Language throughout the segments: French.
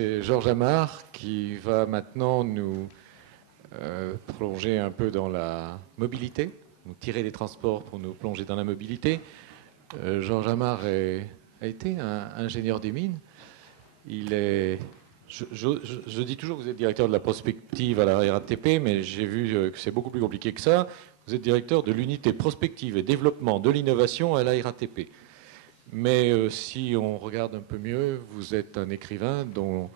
c'est Georges Amar qui va maintenant nous plonger un peu dans la mobilité, nous tirer des transports pour nous plonger dans la mobilité. Georges Amar a été un ingénieur des mines. Il est, je dis toujours que vous êtes directeur de la prospective à la RATP, mais j'ai vu que c'est beaucoup plus compliqué que ça. Vous êtes directeur de l'unité prospective et développement de l'innovation à la RATP. Mais si on regarde un peu mieux, vous êtes un écrivain dont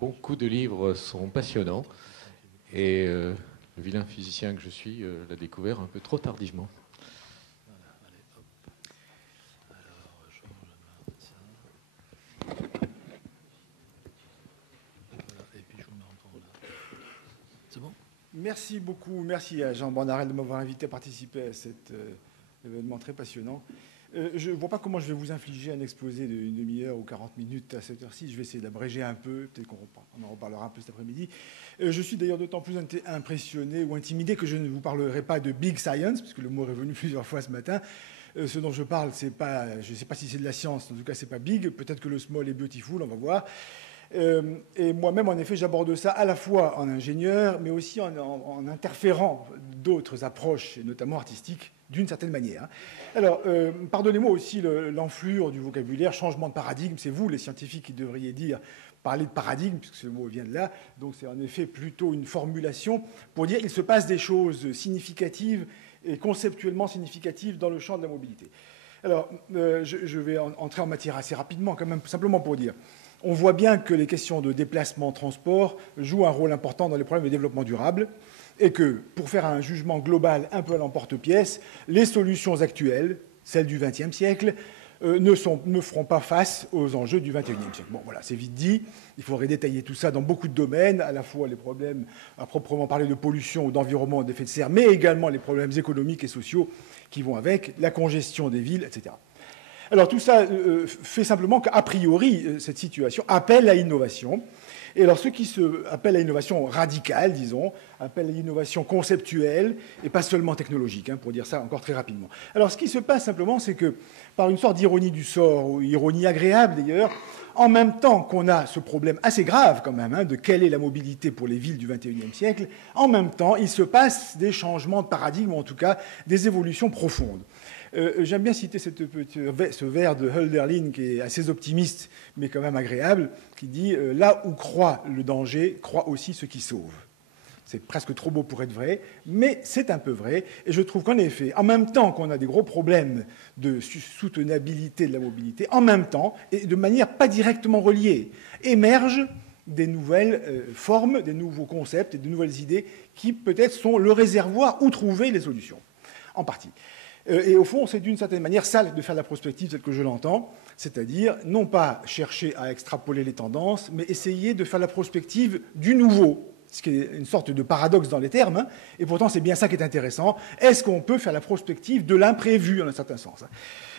beaucoup de livres sont passionnants. Et le vilain physicien que je suis l'a découvert un peu trop tardivement. Merci beaucoup. Merci à Jean Bandarel de m'avoir invité à participer à cet événement très passionnant. Je ne vois pas comment je vais vous infliger un exposé d'une demi-heure ou 40 minutes à cette heure-ci. Je vais essayer d'abréger un peu. Peut-être qu'on en reparlera un peu cet après-midi. Je suis d'ailleurs d'autant plus impressionné ou intimidé que je ne vous parlerai pas de big science, puisque le mot est revenu plusieurs fois ce matin. Ce dont je parle, c'est pas, je ne sais pas si c'est de la science. En tout cas, c'est pas big. Peut-être que le small est beautiful. On va voir. Et moi-même, en effet, j'aborde ça à la fois en ingénieur, mais aussi en interférant d'autres approches, et notamment artistiques, d'une certaine manière. Alors, pardonnez-moi aussi l'enflure du vocabulaire, changement de paradigme. C'est vous, les scientifiques, qui devriez parler de paradigme, puisque ce mot vient de là. Donc, c'est en effet plutôt une formulation pour dire qu'il se passe des choses significatives et conceptuellement significatives dans le champ de la mobilité. Alors, je vais entrer en matière assez rapidement, quand même, simplement pour dire... On voit bien que les questions de déplacement, transport jouent un rôle important dans les problèmes de développement durable et que, pour faire un jugement global un peu à l'emporte-pièce, les solutions actuelles, celles du XXe siècle, ne feront pas face aux enjeux du XXIe siècle. Bon, voilà, c'est vite dit. Il faudrait détailler tout ça dans beaucoup de domaines, à la fois les problèmes à proprement parler de pollution ou d'environnement, d'effet de serre, mais également les problèmes économiques et sociaux qui vont avec, la congestion des villes, etc. Alors tout ça fait simplement qu'a priori, cette situation appelle à l'innovation. Et alors ceux qui appellent à l'innovation radicale, disons, appellent à l'innovation conceptuelle et pas seulement technologique, pour dire ça encore très rapidement. Alors ce qui se passe simplement, c'est que par une sorte d'ironie du sort, ou ironie agréable d'ailleurs, en même temps qu'on a ce problème assez grave quand même, de quelle est la mobilité pour les villes du XXIe siècle, en même temps il se passe des changements de paradigme, ou en tout cas des évolutions profondes. J'aime bien citer ce vers de Hölderlin qui est assez optimiste, mais quand même agréable, qui dit « Là où croit le danger, croit aussi ce qui sauve ». C'est presque trop beau pour être vrai, mais c'est un peu vrai. Et je trouve qu'en effet, en même temps qu'on a des gros problèmes de soutenabilité de la mobilité, en même temps, et de manière pas directement reliée, émergent des nouvelles formes, des nouveaux concepts et de nouvelles idées qui peut-être sont le réservoir où trouver les solutions, en partie. Et au fond, c'est d'une certaine manière ça de faire la prospective, telle que je l'entends, c'est-à-dire non pas chercher à extrapoler les tendances, mais essayer de faire la prospective du nouveau, ce qui est une sorte de paradoxe dans les termes, et pourtant c'est bien ça qui est intéressant. Est-ce qu'on peut faire la prospective de l'imprévu, en un certain sens?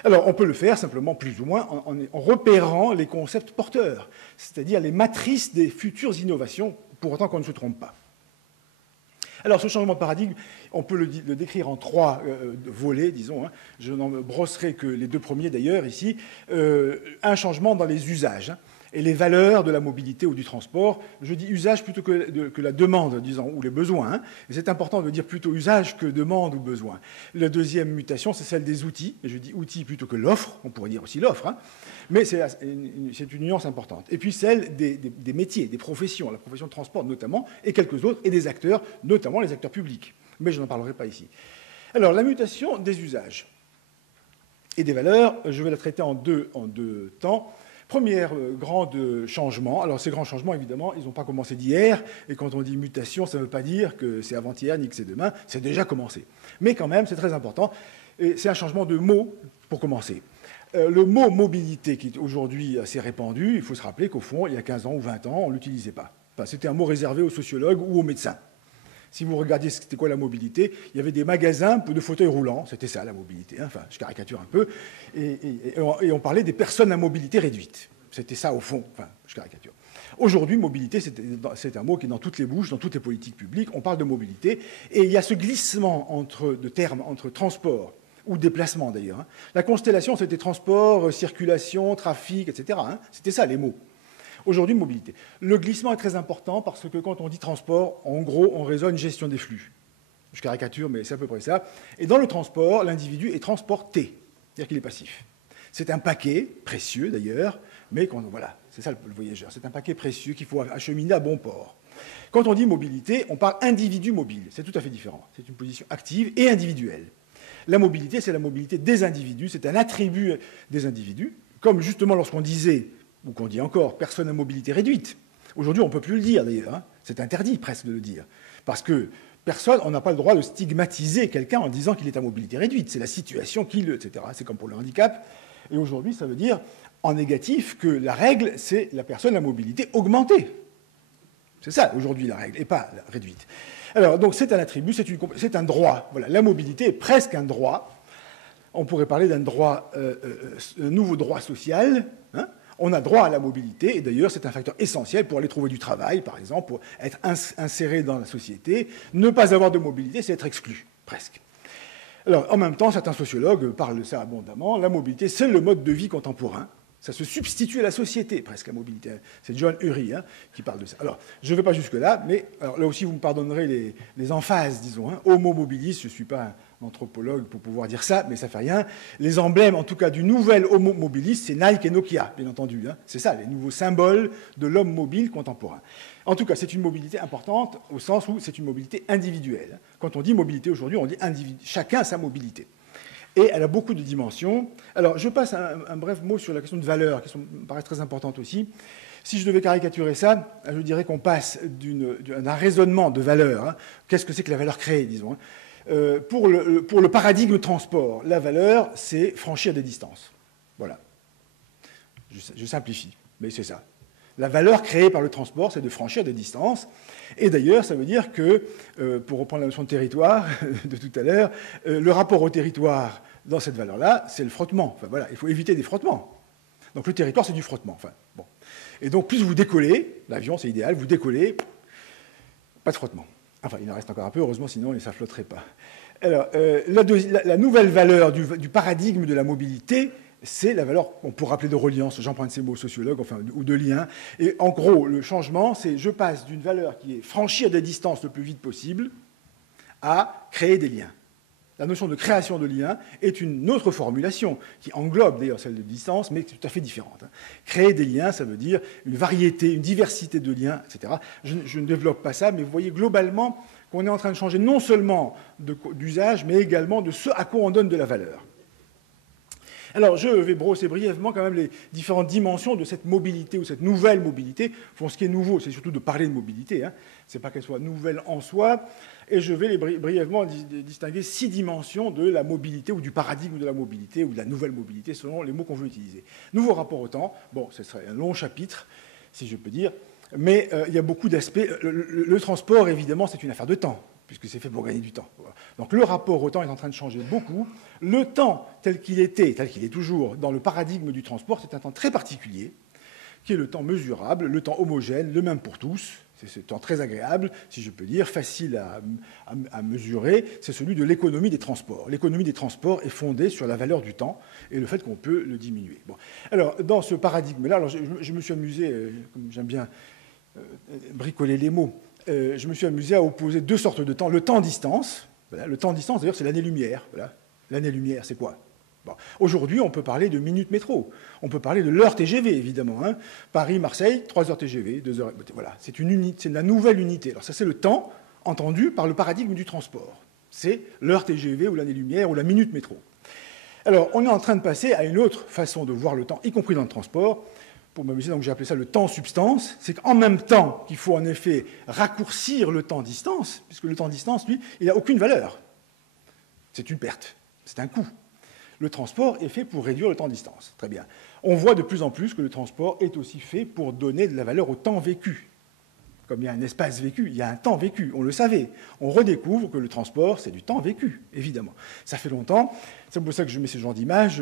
Alors, on peut le faire simplement, plus ou moins, en repérant les concepts porteurs, c'est-à-dire les matrices des futures innovations, pour autant qu'on ne se trompe pas. Alors, ce changement de paradigme, on peut le décrire en trois volets, disons. Je n'en brosserai que les deux premiers, d'ailleurs, ici. Un changement dans les usages et les valeurs de la mobilité ou du transport. Je dis usage plutôt que la demande, disons, ou les besoins. Et c'est important de dire plutôt usage que demande ou besoin. La deuxième mutation, c'est celle des outils. Et je dis outils plutôt que l'offre. On pourrait dire aussi l'offre. Mais c'est une nuance importante. Et puis celle des métiers, des professions, la profession de transport notamment, et quelques autres, et des acteurs, notamment les acteurs publics. Mais je n'en parlerai pas ici. Alors, la mutation des usages et des valeurs, je vais la traiter en deux temps. Premier grand changement. Alors, ces grands changements, évidemment, ils n'ont pas commencé d'hier. Et quand on dit mutation, ça ne veut pas dire que c'est avant-hier ni que c'est demain. C'est déjà commencé. Mais quand même, c'est très important. Et c'est un changement de mot pour commencer. Le mot mobilité, qui est aujourd'hui assez répandu, il faut se rappeler qu'au fond, il y a 15 ans ou 20 ans, on ne l'utilisait pas. Enfin, c'était un mot réservé aux sociologues ou aux médecins. Si vous regardiez c'était quoi la mobilité, il y avait des magasins de fauteuils roulants, c'était ça la mobilité, enfin je caricature un peu, et on parlait des personnes à mobilité réduite. C'était ça au fond, enfin je caricature. Aujourd'hui, mobilité, c'est un mot qui est dans toutes les bouches, dans toutes les politiques publiques, on parle de mobilité, et il y a ce glissement de termes entre transport, ou déplacement d'ailleurs. La constellation, c'était transport, circulation, trafic, etc. C'était ça les mots. Aujourd'hui, mobilité. Le glissement est très important parce que quand on dit transport, en gros, on raisonne gestion des flux. Je caricature, mais c'est à peu près ça. Et dans le transport, l'individu est transporté, c'est-à-dire qu'il est passif. C'est un paquet, précieux d'ailleurs, mais voilà, c'est ça le voyageur. C'est un paquet précieux qu'il faut acheminer à bon port. Quand on dit mobilité, on parle individu mobile. C'est tout à fait différent. C'est une position active et individuelle. La mobilité, c'est la mobilité des individus, c'est un attribut des individus, comme justement lorsqu'on disait, ou qu'on dit encore, personne à mobilité réduite. Aujourd'hui, on ne peut plus le dire d'ailleurs. Hein. C'est interdit presque de le dire. Parce que personne, on n'a pas le droit de stigmatiser quelqu'un en disant qu'il est à mobilité réduite. C'est la situation qui le, etc. C'est comme pour le handicap. Et aujourd'hui, ça veut dire, en négatif, que la règle, c'est la personne à mobilité augmentée. C'est ça, aujourd'hui, la règle, et pas réduite. Alors, donc, c'est un attribut, c'est un droit. Voilà, la mobilité est presque un droit. On pourrait parler d'un droit, un nouveau droit social. Hein. On a droit à la mobilité, et d'ailleurs, c'est un facteur essentiel pour aller trouver du travail, par exemple, pour être inséré dans la société. Ne pas avoir de mobilité, c'est être exclu, presque. Alors, en même temps, certains sociologues parlent de ça abondamment. La mobilité, c'est le mode de vie contemporain. Ça se substitue à la société, presque, la mobilité. C'est John Ury qui parle de ça. Alors, je ne vais pas jusque-là, mais alors, là aussi, vous me pardonnerez les emphases, disons. Hein. Homo mobilis, je ne suis pas un anthropologue pour pouvoir dire ça, mais ça ne fait rien. Les emblèmes, en tout cas, du nouvel Homo mobilis, c'est Nike et Nokia, bien entendu. Hein. C'est ça, les nouveaux symboles de l'homme mobile contemporain. En tout cas, c'est une mobilité importante au sens où c'est une mobilité individuelle. Quand on dit mobilité aujourd'hui, on dit chacun a sa mobilité. Et elle a beaucoup de dimensions. Alors, je passe un bref mot sur la question de valeur, qui me paraît très importante aussi. Si je devais caricaturer ça, je dirais qu'on passe d'un raisonnement de valeur. Hein. Qu'est-ce que c'est que la valeur créée, disons hein. Pour le paradigme transport, la valeur, c'est franchir des distances. Voilà. Je simplifie, mais c'est ça. La valeur créée par le transport, c'est de franchir des distances. Et d'ailleurs, ça veut dire que, pour reprendre la notion de territoire de tout à l'heure, le rapport au territoire dans cette valeur-là, c'est le frottement. Enfin, voilà, il faut éviter des frottements. Donc le territoire, c'est du frottement. Enfin, bon. Et donc, plus vous décollez, l'avion, c'est idéal, vous décollez, pas de frottement. Enfin, il en reste encore un peu, heureusement, sinon ça ne flotterait pas. Alors, la nouvelle valeur du paradigme de la mobilité, c'est la valeur qu'on pourrait appeler de reliance, j'emprunte ces mots sociologues, enfin, ou de lien. Et en gros, le changement, c'est je passe d'une valeur qui est franchir des distances le plus vite possible à créer des liens. La notion de création de liens est une autre formulation qui englobe d'ailleurs celle de distance, mais tout à fait différente. Créer des liens, ça veut dire une variété, une diversité de liens, etc. Je ne développe pas ça, mais vous voyez globalement qu'on est en train de changer non seulement d'usage, mais également de ce à quoi on donne de la valeur. Alors, je vais brosser brièvement quand même les différentes dimensions de cette mobilité ou cette nouvelle mobilité. Bon, ce qui est nouveau, c'est surtout de parler de mobilité. Hein. Ce n'est pas qu'elle soit nouvelle en soi. Et je vais brièvement distinguer 6 dimensions de la mobilité ou du paradigme de la mobilité ou de la nouvelle mobilité, selon les mots qu'on veut utiliser. Nouveau rapport au temps. Bon, ce serait un long chapitre, si je peux dire. Mais il y a beaucoup d'aspects. Le transport, évidemment, c'est une affaire de temps, puisque c'est fait pour gagner du temps. Donc le rapport au temps est en train de changer beaucoup. Le temps tel qu'il était, tel qu'il est toujours, dans le paradigme du transport, c'est un temps très particulier, qui est le temps mesurable, le temps homogène, le même pour tous. C'est ce temps très agréable, si je peux dire, facile à mesurer. C'est celui de l'économie des transports. L'économie des transports est fondée sur la valeur du temps et le fait qu'on peut le diminuer. Bon. Alors, dans ce paradigme-là, alors je me suis amusé, comme j'aime bien bricoler les mots, je me suis amusé à opposer 2 sortes de temps. Le temps-distance, voilà, le temps-distance, d'ailleurs, c'est l'année-lumière. Voilà. L'année-lumière, c'est quoi? Bon. Aujourd'hui, on peut parler de minutes métro. On peut parler de l'heure TGV, évidemment. Hein. Paris-Marseille, 3 heures TGV, 2 heures... Voilà, c'est la nouvelle unité. Alors ça, c'est le temps entendu par le paradigme du transport. C'est l'heure TGV ou l'année-lumière ou la minute métro. Alors, on est en train de passer à une autre façon de voir le temps, y compris dans le transport. Pour m'amuser, donc j'ai appelé ça le temps-substance. C'est qu'en même temps qu'il faut en effet raccourcir le temps-distance, puisque le temps-distance, lui, il n'a aucune valeur. C'est une perte, c'est un coût. Le transport est fait pour réduire le temps-distance. Très bien. On voit de plus en plus que le transport est aussi fait pour donner de la valeur au temps vécu. Comme il y a un espace vécu, il y a un temps vécu. On le savait. On redécouvre que le transport, c'est du temps vécu, évidemment. Ça fait longtemps. C'est pour ça que je mets ce genre d'image.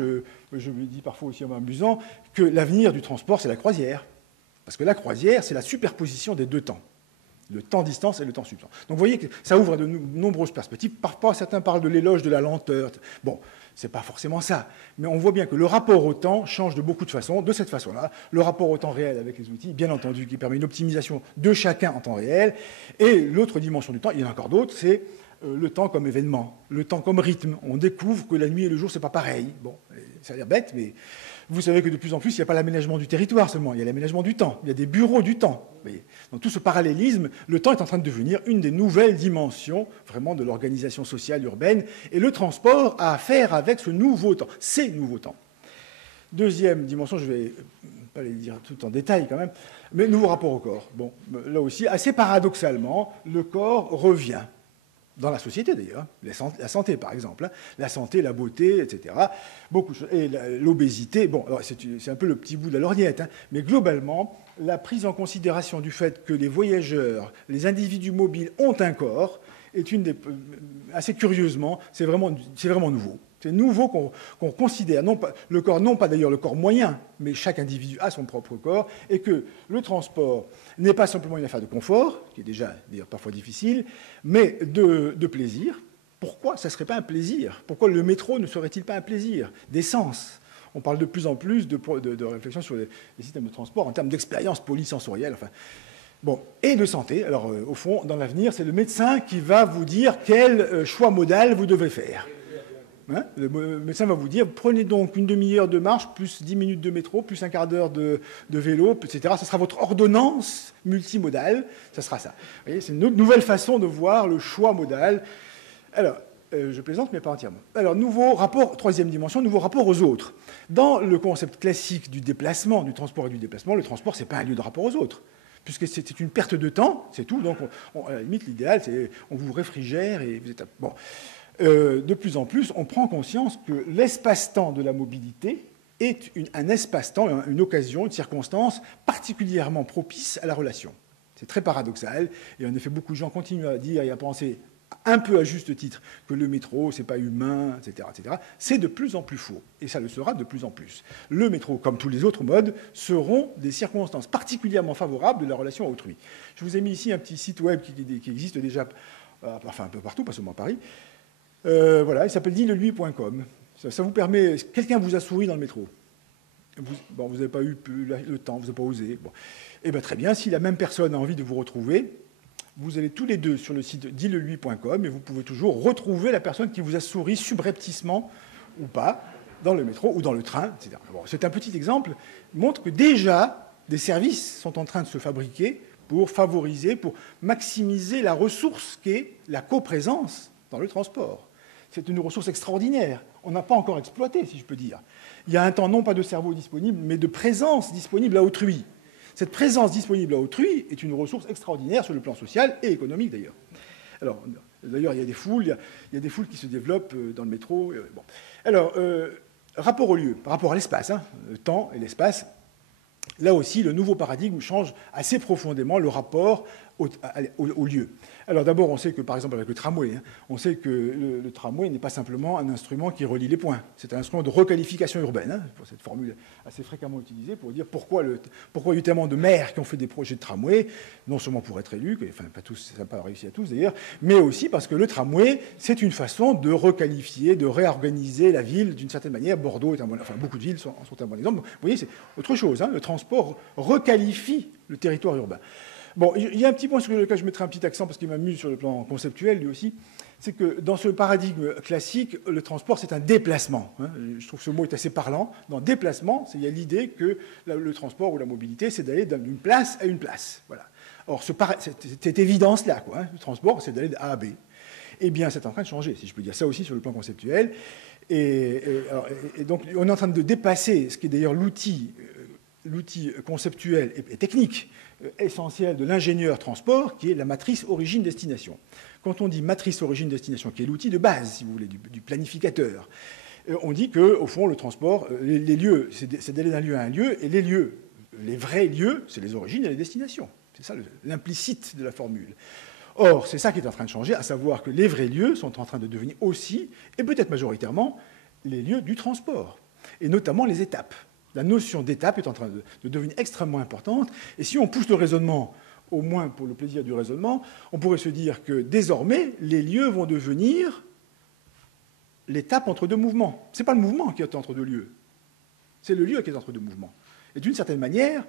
Je me dis parfois aussi en m'amusant que l'avenir du transport, c'est la croisière. Parce que la croisière, c'est la superposition des 2 temps. Le temps-distance et le temps-substance. Donc vous voyez que ça ouvre de nombreuses perspectives. Parfois, certains parlent de l'éloge de la lenteur. Bon, c'est pas forcément ça. Mais on voit bien que le rapport au temps change de beaucoup de façons. De cette façon-là, le rapport au temps réel avec les outils, bien entendu, qui permet une optimisation de chacun en temps réel. Et l'autre dimension du temps, il y en a encore d'autres, c'est le temps comme événement, le temps comme rythme. On découvre que la nuit et le jour, c'est pas pareil. Bon, ça a l'air bête, mais vous savez que de plus en plus, il n'y a pas l'aménagement du territoire seulement, il y a l'aménagement du temps, il y a des bureaux du temps. Vous voyez. Dans tout ce parallélisme, le temps est en train de devenir une des nouvelles dimensions vraiment de l'organisation sociale urbaine, et le transport a à faire avec ce nouveau temps, ces nouveaux temps. Deuxième dimension, je ne vais pas les dire tout en détail quand même, mais nouveau rapport au corps. Bon, là aussi, assez paradoxalement, le corps revient. Dans la société d'ailleurs, la santé par exemple, la santé, la beauté, etc. Beaucoup de choses. Et l'obésité, bon, alors c'est un peu le petit bout de la lorgnette, hein, mais globalement, la prise en considération du fait que les voyageurs, les individus mobiles ont un corps, est une des, assez curieusement, c'est vraiment nouveau. C'est nouveau qu'on considère non pas, le corps, non pas d'ailleurs le corps moyen, mais chaque individu a son propre corps, et que le transport n'est pas simplement une affaire de confort, qui est déjà d'ailleurs parfois difficile, mais de plaisir. Pourquoi ça ne serait pas un plaisir? Pourquoi le métro ne serait-il pas un plaisir? D'essence. On parle de plus en plus de réflexion sur les systèmes de transport en termes d'expérience polysensorielle. Enfin, bon, et de santé. Alors, au fond, dans l'avenir, c'est le médecin qui va vous dire quel choix modal vous devez faire. Hein, le médecin va vous dire, prenez donc une demi-heure de marche, plus 10 minutes de métro, plus un quart d'heure de vélo, etc. Ce sera votre ordonnance multimodale, ça sera ça. Vous voyez, c'est une nouvelle façon de voir le choix modal. Alors, je plaisante, mais pas entièrement. Alors, nouveau rapport, troisième dimension, nouveau rapport aux autres. Dans le concept classique du déplacement, du transport et du déplacement, le transport, ce n'est pas un lieu de rapport aux autres, puisque c'est une perte de temps, c'est tout. Donc, à la limite, l'idéal, c'est on vous réfrigère et vous êtes... Bon. De plus en plus, on prend conscience que l'espace-temps de la mobilité est un espace-temps, une occasion, une circonstance particulièrement propice à la relation. C'est très paradoxal, et en effet, beaucoup de gens continuent à dire et à penser un peu à juste titre que le métro, c'est pas humain, etc., etc. C'est de plus en plus faux, et ça le sera de plus en plus. Le métro, comme tous les autres modes, seront des circonstances particulièrement favorables de la relation à autrui. Je vous ai mis ici un petit site web qui existe déjà, enfin un peu partout, pas seulement à Paris. Voilà, il s'appelle dileluy.com. Ça vous permet... Quelqu'un vous a souri dans le métro. Vous n'avez pas eu le temps, vous n'avez pas osé. Bon. Eh bien, très bien, si la même personne a envie de vous retrouver, vous allez tous les deux sur le site dileluy.com et vous pouvez toujours retrouver la personne qui vous a souri subrepticement ou pas dans le métro ou dans le train, etc. Bon, c'est un petit exemple, montre que déjà des services sont en train de se fabriquer pour favoriser, pour maximiser la ressource qu'est la coprésence dans le transport. C'est une ressource extraordinaire. On n'a pas encore exploité, si je peux dire. Il y a un temps, non pas de cerveau disponible, mais de présence disponible à autrui. Cette présence disponible à autrui est une ressource extraordinaire sur le plan social et économique, d'ailleurs. Alors, d'ailleurs, il y a des foules, qui se développent dans le métro. Bon. Alors, rapport au lieu, par rapport à l'espace, hein, le temps et l'espace, là aussi, le nouveau paradigme change assez profondément le rapport au lieu. Alors d'abord, on sait que, par exemple, avec le tramway, hein, on sait que le tramway n'est pas simplement un instrument qui relie les points. C'est un instrument de requalification urbaine, hein, pour cette formule assez fréquemment utilisée, pour dire pourquoi il y a eu tellement de maires qui ont fait des projets de tramway, non seulement pour être élus, enfin pas tous, ça n'a pas réussi à tous d'ailleurs, mais aussi parce que le tramway, c'est une façon de requalifier, de réorganiser la ville d'une certaine manière. Bordeaux est un bon, enfin beaucoup de villes sont un bon exemple. Vous voyez, c'est autre chose. Hein, le transport requalifie le territoire urbain. Bon, il y a un petit point sur lequel je mettrai un petit accent parce qu'il m'amuse sur le plan conceptuel, lui aussi, c'est que dans ce paradigme classique, le transport, c'est un déplacement. Hein. Je trouve que ce mot est assez parlant. Dans déplacement, il y a l'idée que le transport ou la mobilité, c'est d'aller d'une place à une place. Voilà. Or, cette évidence-là, quoi, hein, le transport, c'est d'aller de A à B. Eh bien, c'est en train de changer, si je peux dire ça aussi sur le plan conceptuel. Et donc, on est en train de dépasser ce qui est d'ailleurs l'outil conceptuel et technique essentiel de l'ingénieur transport, qui est la matrice origine-destination. Quand on dit matrice origine-destination, qui est l'outil de base, si vous voulez, du planificateur, on dit qu'au fond, le transport, les lieux, c'est d'aller d'un lieu à un lieu, et les lieux, les vrais lieux, c'est les origines et les destinations. C'est ça l'implicite de la formule. Or, c'est ça qui est en train de changer, à savoir que les vrais lieux sont en train de devenir aussi, et peut-être majoritairement, les lieux du transport, et notamment les étapes. La notion d'étape est en train de devenir extrêmement importante. Et si on pousse le raisonnement au moins pour le plaisir du raisonnement, on pourrait se dire que désormais, les lieux vont devenir l'étape entre deux mouvements. Ce n'est pas le mouvement qui est entre deux lieux, c'est le lieu qui est entre deux mouvements. Et d'une certaine manière,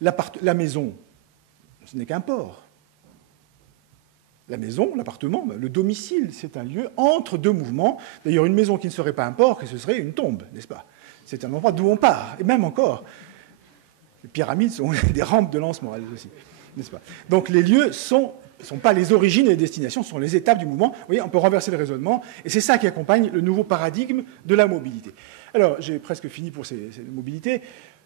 la maison, ce n'est qu'un port. La maison, l'appartement, le domicile, c'est un lieu entre deux mouvements. D'ailleurs, une maison qui ne serait pas un port, ce serait une tombe, n'est-ce pas? C'est un endroit d'où on part. Et même encore, les pyramides sont des rampes de lancement, elles aussi, n'est-ce pas? Donc les lieux ne sont pas les origines et les destinations, ce sont les étapes du mouvement. Vous voyez, on peut renverser le raisonnement, et c'est ça qui accompagne le nouveau paradigme de la mobilité. Alors, j'ai presque fini pour ces mobilités.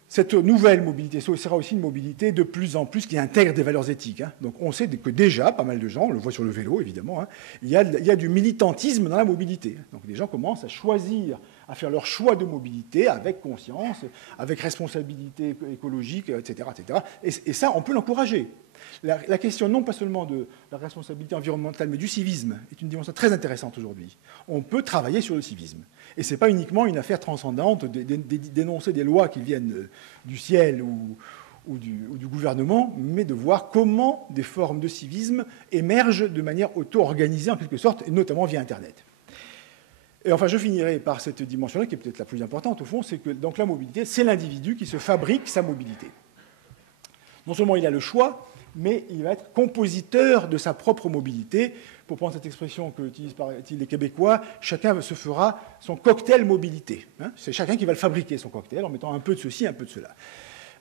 Cette nouvelle mobilité sera aussi une mobilité de plus en plus qui intègre des valeurs éthiques. Hein. Donc on sait que déjà, pas mal de gens, on le voit sur le vélo évidemment, hein, il y a du militantisme dans la mobilité. Donc les gens commencent à choisir, à faire leur choix de mobilité avec conscience, avec responsabilité écologique, etc. etc. Et ça, on peut l'encourager. La question non pas seulement de la responsabilité environnementale, mais du civisme est une dimension très intéressante aujourd'hui. On peut travailler sur le civisme. Et ce n'est pas uniquement une affaire transcendante d'énoncer des lois qui viennent du ciel ou du gouvernement, mais de voir comment des formes de civisme émergent de manière auto-organisée en quelque sorte, et notamment via Internet. Et enfin, je finirai par cette dimension-là, qui est peut-être la plus importante au fond, c'est que donc, la mobilité, c'est l'individu qui se fabrique sa mobilité. Non seulement il a le choix, mais il va être compositeur de sa propre mobilité. Pour prendre cette expression que utilisent les Québécois, chacun se fera son cocktail mobilité. Hein, c'est chacun qui va le fabriquer, son cocktail, en mettant un peu de ceci, un peu de cela.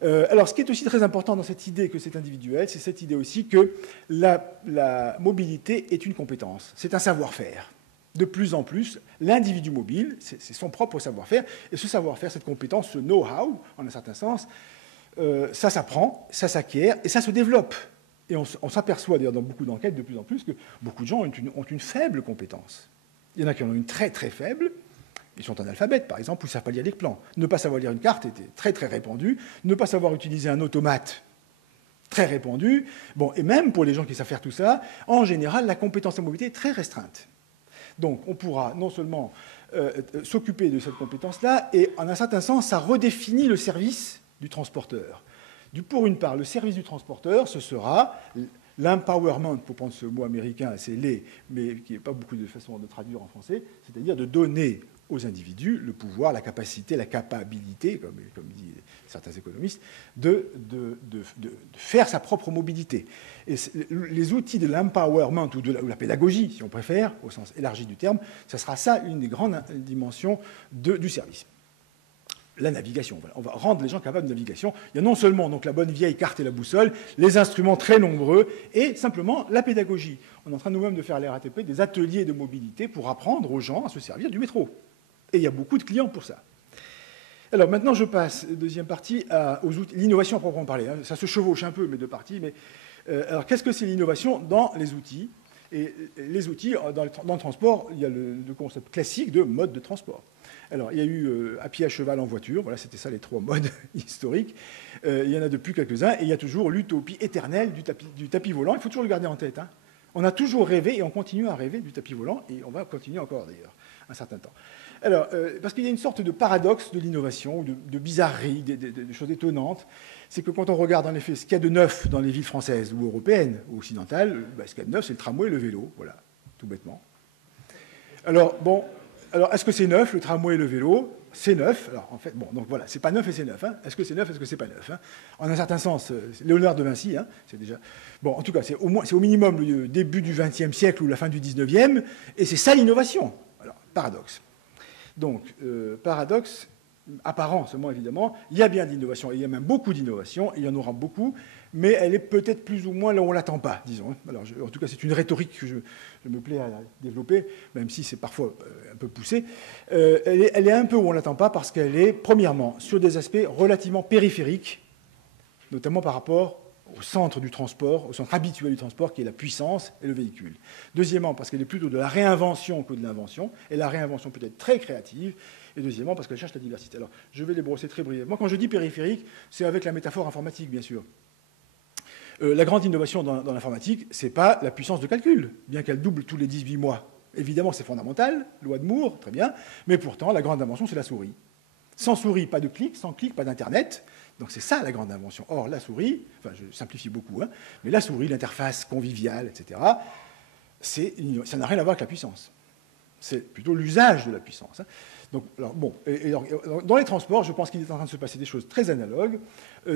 Alors, ce qui est aussi très important dans cette idée que c'est individuel, c'est cette idée aussi que la mobilité est une compétence, c'est un savoir-faire. De plus en plus, l'individu mobile, c'est son propre savoir-faire, et ce savoir-faire, cette compétence, ce know-how, en un certain sens, ça s'apprend, ça s'acquiert, et ça se développe. Et on s'aperçoit d'ailleurs dans beaucoup d'enquêtes de plus en plus que beaucoup de gens ont une faible compétence. Il y en a qui en ont une très très faible. Ils sont analphabètes, par exemple, ou ne savent pas lire les plans. Ne pas savoir lire une carte était très très répandu. Ne pas savoir utiliser un automate, très répandu. Bon, et même pour les gens qui savent faire tout ça, en général, la compétence en mobilité est très restreinte. Donc on pourra non seulement s'occuper de cette compétence-là, et en un certain sens, ça redéfinit le service du transporteur. Pour une part, le service du transporteur, ce sera l'empowerment, pour prendre ce mot américain, c'est mais qui n'est pas beaucoup de façon de traduire en français, c'est-à-dire de donner aux individus le pouvoir, la capacité, la capacité, comme disent certains économistes, de faire sa propre mobilité. Et les outils de l'empowerment ou de la pédagogie, si on préfère, au sens élargi du terme, ça sera ça une des grandes dimensions du service. La navigation. Voilà. On va rendre les gens capables de navigation. Il y a non seulement donc, la bonne vieille carte et la boussole, les instruments très nombreux, et simplement la pédagogie. On est en train nous-mêmes de faire à la RATP des ateliers de mobilité pour apprendre aux gens à se servir du métro. Et il y a beaucoup de clients pour ça. Alors maintenant, je passe, deuxième partie, aux outils, l'innovation à proprement parler. Hein. Ça se chevauche un peu, mes deux parties. Mais, alors, qu'est-ce que c'est l'innovation dans les outils? Et les outils, dans le transport, il y a le concept classique de mode de transport. Alors, il y a eu à pied, à cheval, en voiture. Voilà, c'était ça les trois modes historiques. Il y en a depuis quelques-uns. Et il y a toujours l'utopie éternelle du tapis volant. Il faut toujours le garder en tête. Hein. On a toujours rêvé et on continue à rêver du tapis volant. Et on va continuer encore, d'ailleurs, un certain temps. Alors, parce qu'il y a une sorte de paradoxe de l'innovation, de bizarrerie, de choses étonnantes. C'est que quand on regarde, en effet, ce qu'il y a de neuf dans les villes françaises ou européennes ou occidentales, ce qu'il y a de neuf, c'est le tramway et le vélo. Voilà, tout bêtement. Alors, bon... Alors, est-ce que c'est neuf, le tramway et le vélo? C'est neuf. Alors, en fait, bon, donc voilà, c'est pas neuf et c'est neuf. Hein. Est-ce que c'est neuf, est-ce que c'est pas neuf hein. En un certain sens, Léonard de Vinci, hein, c'est déjà... Bon, en tout cas, c'est au minimum le début du XXe siècle ou la fin du XIXe, et c'est ça l'innovation. Alors, paradoxe. Donc, paradoxe apparent seulement, évidemment, il y a bien de l'innovation, et il y a même beaucoup d'innovation, et il y en aura beaucoup, mais elle est peut-être plus ou moins là où on ne l'attend pas, disons. Alors, en tout cas, c'est une rhétorique que je me plais à développer, même si c'est parfois un peu poussé. Elle est un peu où on ne l'attend pas, parce qu'elle est, premièrement, sur des aspects relativement périphériques, notamment par rapport au centre du transport, au centre habituel du transport, qui est la puissance et le véhicule. Deuxièmement, parce qu'elle est plutôt de la réinvention que de l'invention, et la réinvention peut être très créative. Et deuxièmement, parce qu'elle cherche la diversité. Alors, je vais les brosser très brièvement. Quand je dis périphérique, c'est avec la métaphore informatique, bien sûr. La grande innovation dans l'informatique, ce n'est pas la puissance de calcul, bien qu'elle double tous les 18 mois. Évidemment, c'est fondamental, loi de Moore, très bien, mais pourtant, la grande invention, c'est la souris. Sans souris, pas de clic, sans clic, pas d'Internet. Donc c'est ça la grande invention. Or, la souris, enfin je simplifie beaucoup, hein, mais la souris, l'interface conviviale, etc., ça n'a rien à voir avec la puissance. C'est plutôt l'usage de la puissance. Hein. Donc, alors, bon, dans les transports, je pense qu'il est en train de se passer des choses très analogues.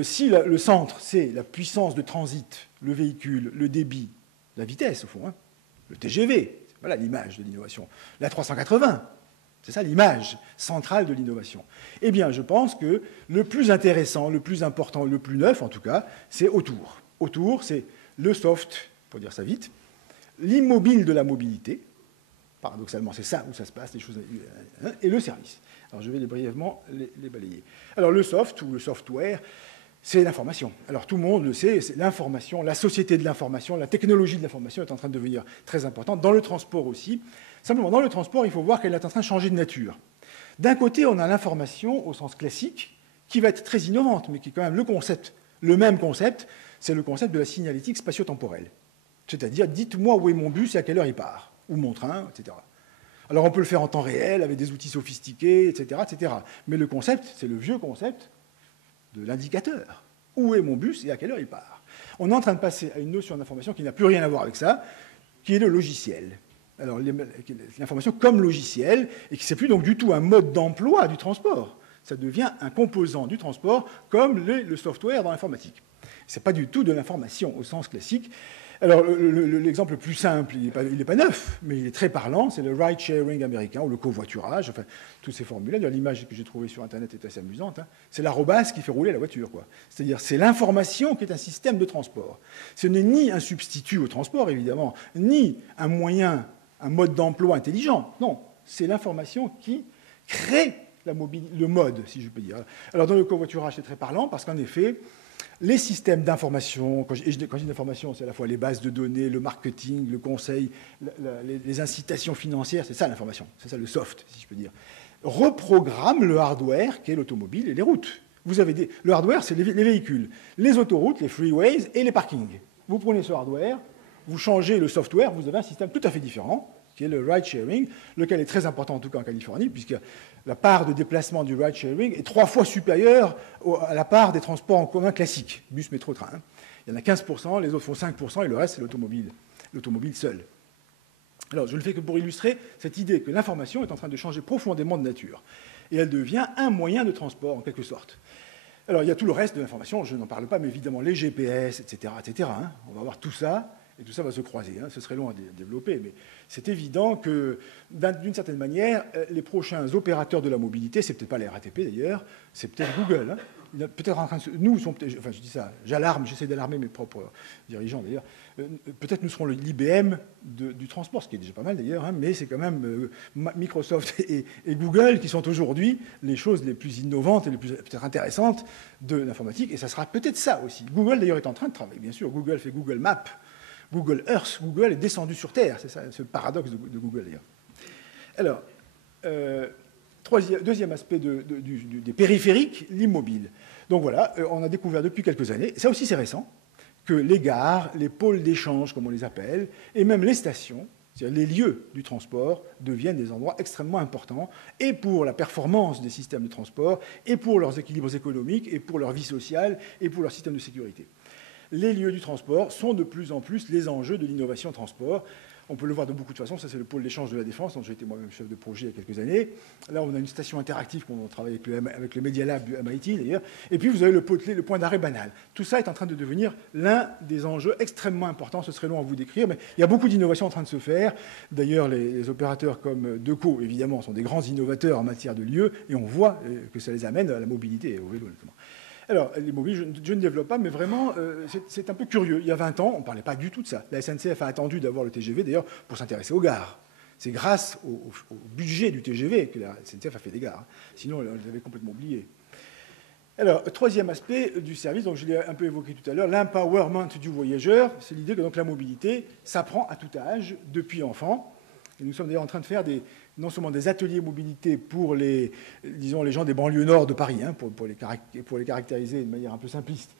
Si le centre, c'est la puissance de transit, le véhicule, le débit, la vitesse, au fond, hein, le TGV, voilà l'image de l'innovation. La 380, c'est ça l'image centrale de l'innovation. Eh bien, je pense que le plus intéressant, le plus important, le plus neuf, en tout cas, c'est autour. Autour, c'est le soft, pour dire ça vite, l'immobile de la mobilité. Paradoxalement, c'est ça où ça se passe, les choses, hein, et le service. Alors, je vais brièvement les balayer. Alors, le soft ou le software, c'est l'information. Alors, tout le monde le sait, c'est l'information, la société de l'information, la technologie de l'information est en train de devenir très importante, dans le transport aussi. Simplement, dans le transport, il faut voir qu'elle est en train de changer de nature. D'un côté, on a l'information au sens classique, qui va être très innovante, mais qui est quand même le même concept, c'est le concept de la signalétique spatio-temporelle. C'est-à-dire, dites-moi où est mon bus et à quelle heure il part, ou mon train, etc. Alors, on peut le faire en temps réel, avec des outils sophistiqués, etc., etc. Mais le concept, c'est le vieux concept de l'indicateur. Où est mon bus et à quelle heure il part? On est en train de passer à une notion d'information qui n'a plus rien à voir avec ça, qui est le logiciel. Alors, l'information comme logiciel, et qui n'est plus donc du tout un mode d'emploi du transport. Ça devient un composant du transport, comme le software dans l'informatique. Ce n'est pas du tout de l'information au sens classique. Alors, l'exemple le plus simple, il n'est pas neuf, mais il est très parlant, c'est le ride-sharing américain, ou le covoiturage, enfin, toutes ces formules-là. L'image que j'ai trouvée sur Internet est assez amusante. Hein. C'est l'arrobase qui fait rouler la voiture, quoi. C'est-à-dire, c'est l'information qui est un système de transport. Ce n'est ni un substitut au transport, évidemment, ni un moyen, un mode d'emploi intelligent. Non, c'est l'information qui crée le mode, si je peux dire. Alors, dans le covoiturage, c'est très parlant, parce qu'en effet, les systèmes d'information, quand je dis d'information, c'est à la fois les bases de données, le marketing, le conseil, les incitations financières, c'est ça l'information, c'est ça le soft, si je peux dire, reprogramment le hardware qui est l'automobile et les routes. Le hardware, c'est les véhicules, les autoroutes, les freeways et les parkings. Vous prenez ce hardware, vous changez le software, vous avez un système tout à fait différent, qui est le ride-sharing, lequel est très important en tout cas en Californie, puisque la part de déplacement du ride-sharing est 3 fois supérieure à la part des transports en commun classiques, bus, métro, train. Il y en a 15%, les autres font 5%, et le reste, c'est l'automobile seul. Alors, je ne le fais que pour illustrer cette idée que l'information est en train de changer profondément de nature, et elle devient un moyen de transport, en quelque sorte. Alors, il y a tout le reste de l'information, je n'en parle pas, mais évidemment, les GPS, etc., etc. Hein, on va voir tout ça, et tout ça va se croiser. Hein. Ce serait long à développer, mais c'est évident que, d'une certaine manière, les prochains opérateurs de la mobilité, c'est peut-être pas la RATP d'ailleurs, c'est peut-être Google. Hein. Il est peut-être en train de enfin, je dis ça, j'essaie d'alarmer mes propres dirigeants d'ailleurs. Peut-être nous serons l'IBM du transport, ce qui est déjà pas mal d'ailleurs, hein, mais c'est quand même Microsoft et Google qui sont aujourd'hui les choses les plus innovantes et les plus peut-être intéressantes de l'informatique, et ça sera peut-être ça aussi. Google d'ailleurs est en train de travailler, bien sûr. Google fait Google Maps. Google Earth, Google est descendu sur Terre, c'est ça, c'est le paradoxe de Google d'ailleurs. Alors, deuxième aspect des périphériques, l'immobile. Donc voilà, on a découvert depuis quelques années, ça aussi c'est récent, que les gares, les pôles d'échange, comme on les appelle, et même les stations, c'est-à-dire les lieux du transport, deviennent des endroits extrêmement importants, et pour la performance des systèmes de transport, et pour leurs équilibres économiques, et pour leur vie sociale, et pour leur système de sécurité. Les lieux du transport sont de plus en plus les enjeux de l'innovation transport. On peut le voir de beaucoup de façons. Ça, c'est le pôle d'échange de la Défense, dont j'ai été moi-même chef de projet il y a quelques années. Là, on a une station interactive qu'on travaille avec le Media Lab du MIT, d'ailleurs. Et puis, vous avez le point d'arrêt banal. Tout ça est en train de devenir l'un des enjeux extrêmement importants. Ce serait long à vous décrire, mais il y a beaucoup d'innovations en train de se faire. D'ailleurs, les opérateurs comme Deco, évidemment, sont des grands innovateurs en matière de lieux, et on voit que ça les amène à la mobilité et au vélo, notamment. Alors, les mobiles, je ne développe pas, mais vraiment, c'est un peu curieux. Il y a 20 ans, on ne parlait pas du tout de ça. La SNCF a attendu d'avoir le TGV, d'ailleurs, pour s'intéresser aux gares. C'est grâce au budget du TGV que la SNCF a fait des gares. Sinon, elle les avait complètement oubliés. Alors, troisième aspect du service, donc je l'ai un peu évoqué tout à l'heure, l'empowerment du voyageur. C'est l'idée que donc, la mobilité s'apprend à tout âge, depuis enfant. Et nous sommes d'ailleurs en train de faire non seulement des ateliers mobilité pour les gens des banlieues nord de Paris, hein, pour les caractériser de manière un peu simpliste,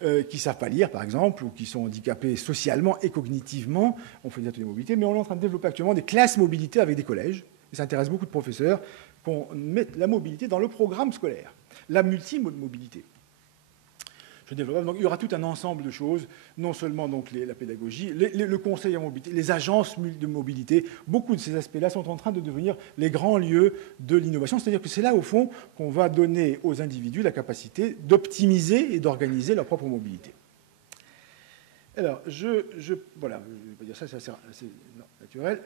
qui ne savent pas lire, par exemple, ou qui sont handicapés socialement et cognitivement. On fait des ateliers mobilité, mais on est en train de développer actuellement des classes mobilité avec des collèges. Et ça intéresse beaucoup de professeurs qu'on mette la mobilité dans le programme scolaire, la multimobilité. je développe. Donc il y aura tout un ensemble de choses, non seulement donc la pédagogie, le conseil en mobilité, les agences de mobilité. Beaucoup de ces aspects-là sont en train de devenir les grands lieux de l'innovation. C'est-à-dire que c'est là, au fond, qu'on va donner aux individus la capacité d'optimiser et d'organiser leur propre mobilité. Alors, voilà, je vais pas dire ça, c'est assez naturel.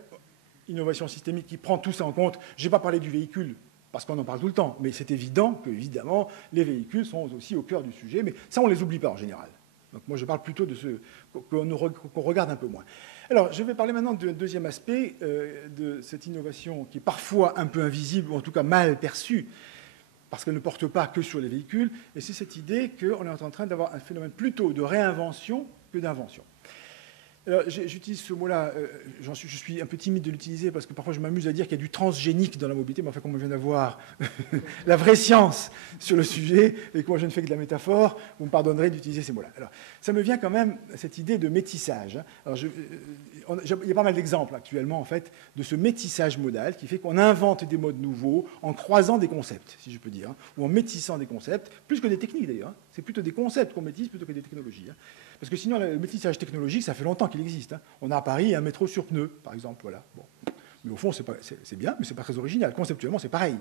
Innovation systémique qui prend tout ça en compte. Je n'ai pas parlé du véhicule, parce qu'on en parle tout le temps, mais c'est évident que, évidemment, les véhicules sont aussi au cœur du sujet, mais ça, on ne les oublie pas en général. Donc moi, je parle plutôt de ceux qu'on regarde un peu moins. Alors, je vais parler maintenant d'un deuxième aspect de cette innovation qui est parfois un peu invisible, ou en tout cas mal perçue, parce qu'elle ne porte pas que sur les véhicules, et c'est cette idée qu'on est en train d'avoir un phénomène plutôt de réinvention que d'invention. J'utilise ce mot-là, je suis un peu timide de l'utiliser parce que parfois je m'amuse à dire qu'il y a du transgénique dans la mobilité, mais enfin, comme on vient d'avoir la vraie science sur le sujet et que moi je ne fais que de la métaphore, vous me pardonnerez d'utiliser ces mots-là. Alors, ça me vient quand même, cette idée de métissage. Alors, il y a pas mal d'exemples actuellement, en fait, de ce métissage modal qui fait qu'on invente des modes nouveaux en croisant des concepts, si je peux dire, ou en métissant des concepts, plus que des techniques d'ailleurs. C'est plutôt des concepts qu'on métisse plutôt que des technologies. Parce que sinon, le métissage technologique, ça fait longtemps qu'il existe. On a à Paris un métro sur pneus, par exemple. Voilà. Bon. Mais au fond, c'est bien, mais ce n'est pas très original. Conceptuellement, c'est pareil.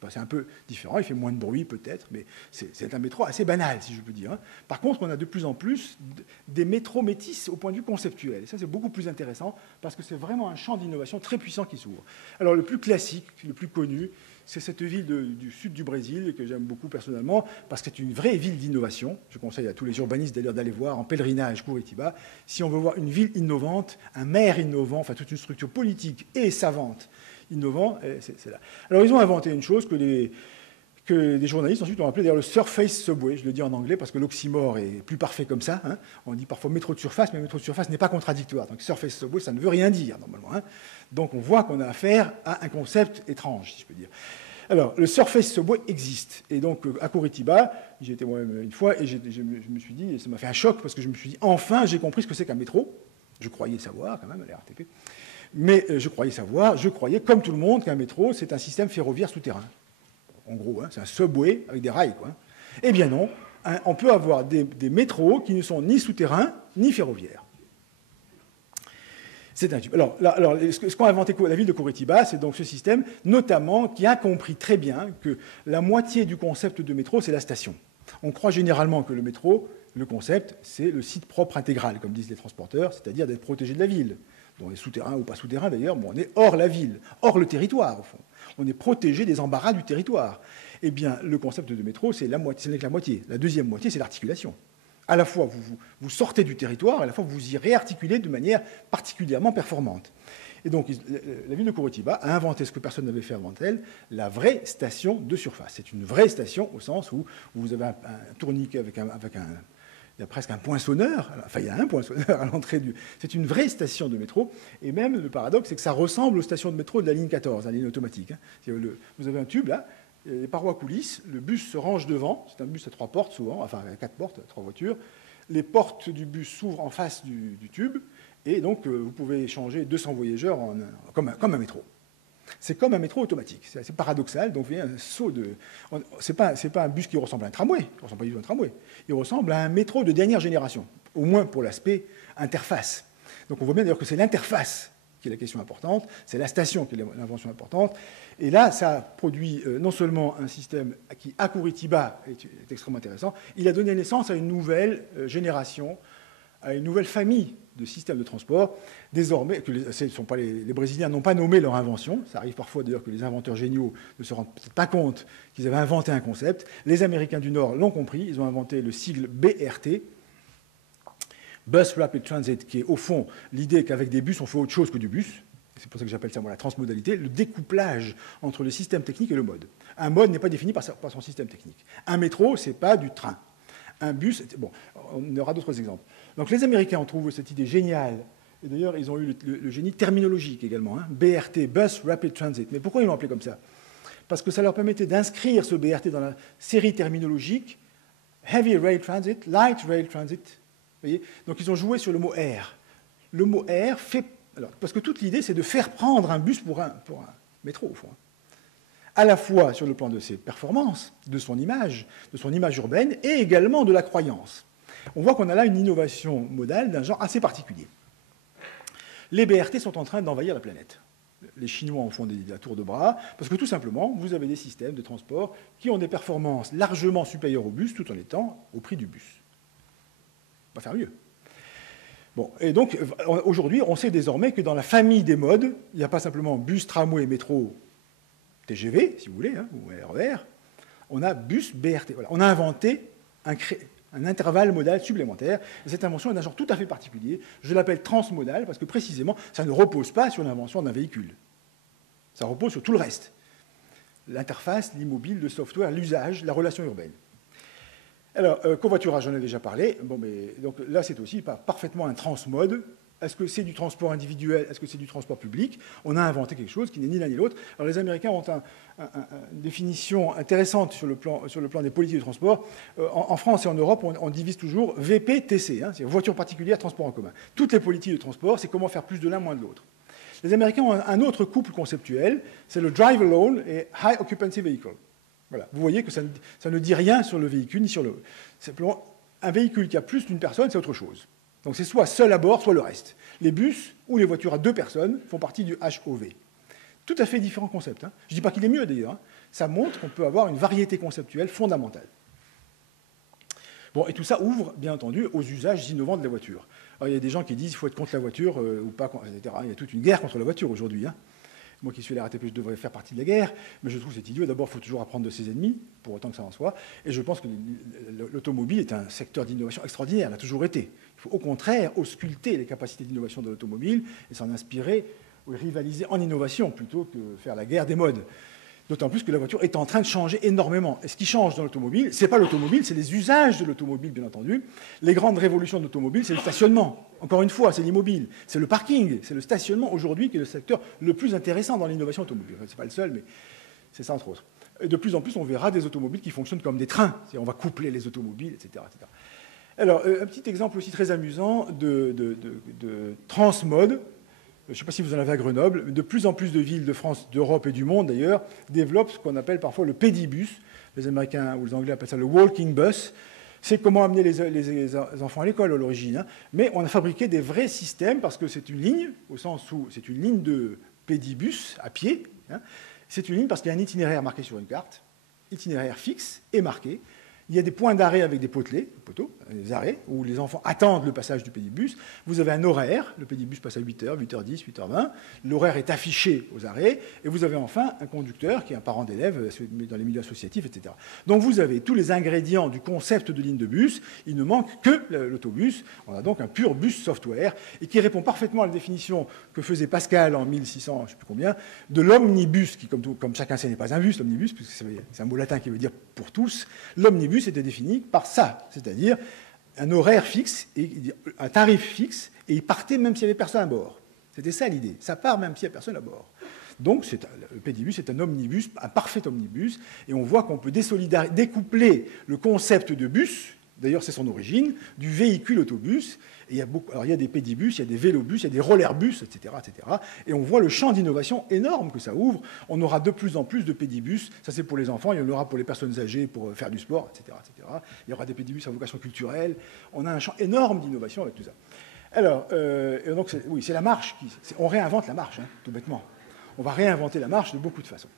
Enfin, c'est un peu différent, il fait moins de bruit peut-être, mais c'est un métro assez banal, si je peux dire. Par contre, on a de plus en plus des métros métis au point de vue conceptuel. Et ça, c'est beaucoup plus intéressant, parce que c'est vraiment un champ d'innovation très puissant qui s'ouvre. Alors, le plus classique, le plus connu, c'est cette ville du sud du Brésil, que j'aime beaucoup personnellement, parce que c'est une vraie ville d'innovation. Je conseille à tous les urbanistes d'ailleurs d'aller voir en pèlerinage Curitiba. Si on veut voir une ville innovante, un maire innovant, enfin toute une structure politique et savante innovant, c'est là. Alors ils ont inventé une chose que des journalistes ensuite ont appelé d'ailleurs le surface subway. Je le dis en anglais parce que l'oxymore est plus parfait comme ça. Hein. On dit parfois métro de surface, mais métro de surface n'est pas contradictoire. Donc surface subway, ça ne veut rien dire normalement. Hein. Donc on voit qu'on a affaire à un concept étrange, si je peux dire. Alors, le surface subway existe. Et donc, à Curitiba, j'y étais moi-même une fois, et je me suis dit, et ça m'a fait un choc, parce que je me suis dit, enfin, j'ai compris ce que c'est qu'un métro. Je croyais savoir, quand même, à la RATP. Mais je croyais, comme tout le monde, qu'un métro, c'est un système ferroviaire souterrain. En gros, hein, c'est un subway avec des rails, quoi. Eh bien non, hein, on peut avoir des métros qui ne sont ni souterrains, ni ferroviaires. C'est un tube. Alors, ce qu'ont inventé la ville de Curitiba, c'est donc ce système, notamment, qui a compris très bien que la moitié du concept de métro, c'est la station. On croit généralement que le métro, le concept, c'est le site propre intégral, comme disent les transporteurs, c'est-à-dire d'être protégé de la ville. Donc, souterrain ou pas souterrain, d'ailleurs, bon, on est hors la ville, hors le territoire, au fond. On est protégé des embarras du territoire. Eh bien, le concept de métro, ce n'est que la moitié. La deuxième moitié, c'est l'articulation. À la fois, vous sortez du territoire, à la fois, vous y réarticulez de manière particulièrement performante. Et donc, la ville de Curitiba a inventé ce que personne n'avait fait avant elle, la vraie station de surface. C'est une vraie station au sens où vous avez un tourniquet il y a presque un poinçonneur, enfin, il y a un poinçonneur à l'entrée du... C'est une vraie station de métro, et même, le paradoxe, c'est que ça ressemble aux stations de métro de la ligne 14, la ligne automatique. Hein. Vous avez un tube, là, les parois coulissent, le bus se range devant, c'est un bus à 3 portes souvent, enfin à 4 portes, 3 voitures, les portes du bus s'ouvrent en face du tube, et donc vous pouvez échanger 200 voyageurs comme un métro. C'est comme un métro automatique, c'est assez paradoxal, donc vous voyez un saut de... C'est pas un bus qui ressemble à un tramway, il ne ressemble pas du tout à un tramway, il ressemble à un métro de dernière génération, au moins pour l'aspect interface. Donc on voit bien d'ailleurs que c'est l'interface qui est la question importante, c'est la station qui est l'invention importante. Et là, ça produit non seulement un système qui, à Curitiba, est extrêmement intéressant, il a donné naissance à une nouvelle génération, à une nouvelle famille de systèmes de transport. Désormais, les Brésiliens n'ont pas nommé leur invention. Ça arrive parfois d'ailleurs que les inventeurs géniaux ne se rendent peut-être pas compte qu'ils avaient inventé un concept. Les Américains du Nord l'ont compris, ils ont inventé le sigle BRT, Bus Rapid Transit, qui est au fond l'idée qu'avec des bus, on fait autre chose que du bus. C'est pour ça que j'appelle ça moi, la transmodalité, le découplage entre le système technique et le mode. Un mode n'est pas défini par son système technique. Un métro, ce n'est pas du train. Un bus, bon, on aura d'autres exemples. Donc les Américains ont trouvé cette idée géniale, et d'ailleurs ils ont eu le génie terminologique également, hein, BRT, Bus Rapid Transit. Mais pourquoi ils l'ont appelé comme ça? Parce que ça leur permettait d'inscrire ce BRT dans la série terminologique Heavy Rail Transit, Light Rail Transit. Vous voyez, donc ils ont joué sur le mot air. Le mot air fait... Alors, parce que toute l'idée, c'est de faire prendre un bus pour un métro, au fond. à la fois sur le plan de ses performances, de son image urbaine, et également de la croyance. On voit qu'on a là une innovation modale d'un genre assez particulier. Les BRT sont en train d'envahir la planète. Les Chinois en font la tour de bras, parce que tout simplement, vous avez des systèmes de transport qui ont des performances largement supérieures au bus, tout en étant au prix du bus. On va faire mieux. Bon, et donc, aujourd'hui, on sait désormais que dans la famille des modes, il n'y a pas simplement bus, tramway, métro, TGV, si vous voulez, hein, ou RER, on a bus, BRT. Voilà. On a inventé un intervalle modal supplémentaire. Et cette invention est d'un genre tout à fait particulier. Je l'appelle transmodal parce que précisément, ça ne repose pas sur l'invention d'un véhicule. Ça repose sur tout le reste. L'interface, l'immobile, le software, l'usage, la relation urbaine. Alors, covoiturage, j'en ai déjà parlé. Bon, mais, donc là, c'est aussi parfaitement un transmode. Est-ce que c'est du transport individuel? Est-ce que c'est du transport public? On a inventé quelque chose qui n'est ni l'un ni l'autre. Alors, les Américains ont une définition intéressante sur le plan des politiques de transport. En France et en Europe, on divise toujours VP-TC, hein, c'est voiture particulière, transport en commun. Toutes les politiques de transport, c'est comment faire plus de l'un, moins de l'autre. Les Américains ont un autre couple conceptuel, c'est le drive alone et high occupancy vehicle. Voilà. Vous voyez que ça ne dit rien sur le véhicule, ni sur le... Simplement, un véhicule qui a plus d'une personne, c'est autre chose. Donc c'est soit seul à bord, soit le reste. Les bus ou les voitures à 2 personnes font partie du HOV. Tout à fait différents concepts. Hein. Je ne dis pas qu'il est mieux d'ailleurs. Hein. Ça montre qu'on peut avoir une variété conceptuelle fondamentale. Bon, et tout ça ouvre, bien entendu, aux usages innovants de la voiture. Alors, il y a des gens qui disent qu'il faut être contre la voiture ou pas, etc. Il y a toute une guerre contre la voiture aujourd'hui. Hein. Moi qui suis à la RATP, je devrais faire partie de la guerre, mais je trouve que c'est idiot. D'abord, il faut toujours apprendre de ses ennemis, pour autant que ça en soit. Et je pense que l'automobile est un secteur d'innovation extraordinaire, l'a toujours été. Il faut au contraire ausculter les capacités d'innovation de l'automobile et s'en inspirer, ou rivaliser en innovation, plutôt que faire la guerre des modes. D'autant plus que la voiture est en train de changer énormément. Et ce qui change dans l'automobile, ce n'est pas l'automobile, c'est les usages de l'automobile, bien entendu. Les grandes révolutions de l'automobile, c'est le stationnement. Encore une fois, c'est l'immobile. C'est le parking, c'est le stationnement aujourd'hui qui est le secteur le plus intéressant dans l'innovation automobile. Ce n'est pas le seul, mais c'est ça entre autres. Et de plus en plus, on verra des automobiles qui fonctionnent comme des trains. On va coupler les automobiles, etc., etc. Alors, un petit exemple aussi très amusant de transmode. Je ne sais pas si vous en avez à Grenoble, mais de plus en plus de villes de France, d'Europe et du monde d'ailleurs, développent ce qu'on appelle parfois le pédibus. Les Américains ou les Anglais appellent ça le walking bus. C'est comment amener les enfants à l'école à l'origine. Hein. Mais on a fabriqué des vrais systèmes parce que c'est une ligne, au sens où c'est une ligne de pédibus à pied. Hein. C'est une ligne parce qu'il y a un itinéraire marqué sur une carte, itinéraire fixe et marqué. Il y a des points d'arrêt avec des poteaux, des arrêts, où les enfants attendent le passage du pédibus. Vous avez un horaire, le pédibus passe à 8h, 8h10, 8h20. L'horaire est affiché aux arrêts. Et vous avez enfin un conducteur qui est un parent d'élève dans les milieux associatifs, etc. Donc vous avez tous les ingrédients du concept de ligne de bus. Il ne manque que l'autobus. On a donc un pur bus software et qui répond parfaitement à la définition que faisait Pascal en 1600, je ne sais plus combien, de l'omnibus, qui, comme chacun sait, n'est pas un bus, l'omnibus, puisque c'est un mot latin qui veut dire pour tous. L'omnibus était défini par ça, c'est-à-dire un horaire fixe, et un tarif fixe, et il partait même s'il n'y avait personne à bord. C'était ça l'idée, ça part même s'il n'y a personne à bord. Donc le pédibus est un omnibus, un parfait omnibus, et on voit qu'on peut découpler le concept de bus, d'ailleurs c'est son origine, du véhicule autobus. Et alors il y a des pédibus, il y a des vélobus, il y a des rollerbus, etc., etc. Et on voit le champ d'innovation énorme que ça ouvre. On aura de plus en plus de pédibus. Ça, c'est pour les enfants. Il y en aura pour les personnes âgées, pour faire du sport, etc., etc. Il y aura des pédibus à vocation culturelle. On a un champ énorme d'innovation avec tout ça. Alors, donc, oui, c'est la marche. On réinvente la marche, hein, tout bêtement. On va réinventer la marche de beaucoup de façons.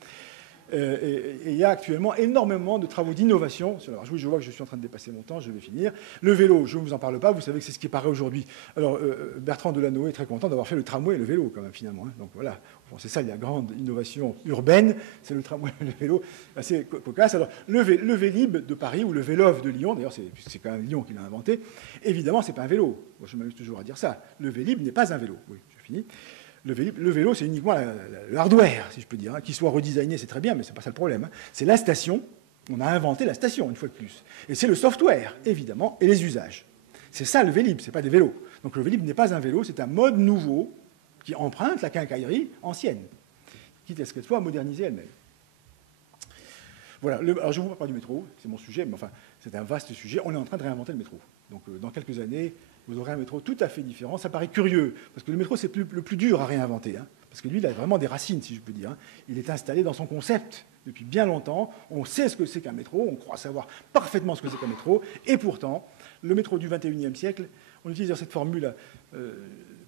Et il y a actuellement énormément de travaux d'innovation. Alors, oui, je vois que je suis en train de dépasser mon temps, je vais finir. Le vélo, je ne vous en parle pas, vous savez que c'est ce qui paraît aujourd'hui. Alors, Bertrand Delanoë est très content d'avoir fait le tramway et le vélo, quand même, finalement. Hein. Donc voilà, bon, c'est ça la grande innovation urbaine, c'est le tramway et le vélo, assez cocasse. Alors, le Vélib de Paris ou le Vélov de Lyon, d'ailleurs, c'est quand même Lyon qui l'a inventé, évidemment, ce n'est pas un vélo. Moi, je m'amuse toujours à dire ça. Le Vélib n'est pas un vélo. Oui, je finis. Le vélo, c'est uniquement le hardware, si je peux dire. Hein. Qu'il soit redesigné, c'est très bien, mais ce n'est pas ça le problème. Hein. C'est la station. On a inventé la station, une fois de plus. Et c'est le software, évidemment, et les usages. C'est ça le Vélib, ce n'est pas des vélos. Donc le Vélib n'est pas un vélo, c'est un mode nouveau qui emprunte la quincaillerie ancienne, quitte à ce qu'elle soit modernisée elle-même. Voilà. Alors je ne vous parle pas du métro, c'est mon sujet, mais enfin, c'est un vaste sujet. On est en train de réinventer le métro. Donc dans quelques années, vous aurez un métro tout à fait différent. Ça paraît curieux, parce que le métro, c'est le plus dur à réinventer. Hein. Parce que lui, il a vraiment des racines, si je peux dire. Il est installé dans son concept depuis bien longtemps. On sait ce que c'est qu'un métro, on croit savoir parfaitement ce que c'est qu'un métro. Et pourtant, le métro du 21e siècle, on utilise cette formule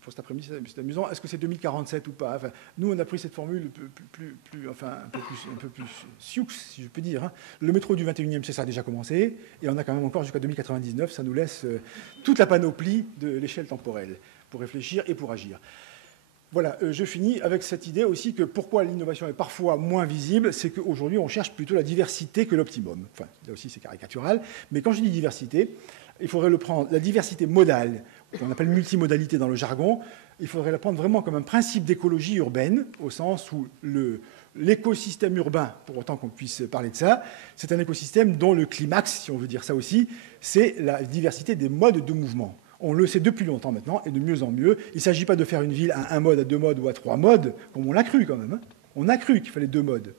pour cet après-midi, c'est amusant. Est-ce que c'est 2047 ou pas? Enfin, nous, on a pris cette formule un peu plus sioux, si je peux dire. Le métro du 21e siècle, ça a déjà commencé, et on a quand même encore jusqu'à 2099. Ça nous laisse toute la panoplie de l'échelle temporelle pour réfléchir et pour agir. Voilà, je finis avec cette idée aussi que pourquoi l'innovation est parfois moins visible, c'est qu'aujourd'hui, on cherche plutôt la diversité que l'optimum. Enfin, là aussi, c'est caricatural, mais quand je dis diversité, il faudrait le prendre, la diversité modale, qu'on appelle multimodalité dans le jargon, il faudrait la prendre vraiment comme un principe d'écologie urbaine, au sens où l'écosystème urbain, pour autant qu'on puisse parler de ça, c'est un écosystème dont le climax, si on veut dire ça aussi, c'est la diversité des modes de mouvement. On le sait depuis longtemps maintenant, et de mieux en mieux. Il ne s'agit pas de faire une ville à un mode, à 2 modes ou à 3 modes, comme on l'a cru quand même. On a cru qu'il fallait 2 modes.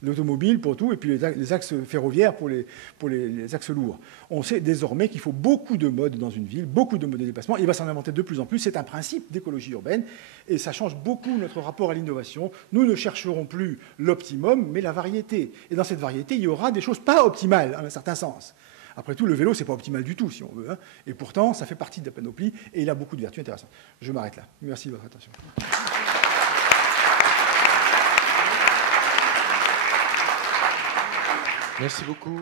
L'automobile pour tout, et puis les axes ferroviaires pour les axes lourds. On sait désormais qu'il faut beaucoup de modes dans une ville, beaucoup de modes de déplacement. Il va s'en inventer de plus en plus. C'est un principe d'écologie urbaine, et ça change beaucoup notre rapport à l'innovation. Nous ne chercherons plus l'optimum, mais la variété. Et dans cette variété, il y aura des choses pas optimales, en un certain sens. Après tout, le vélo, c'est pas optimal du tout, si on veut. Et pourtant, ça fait partie de la panoplie, et il a beaucoup de vertus intéressantes. Je m'arrête là. Merci de votre attention. Merci beaucoup.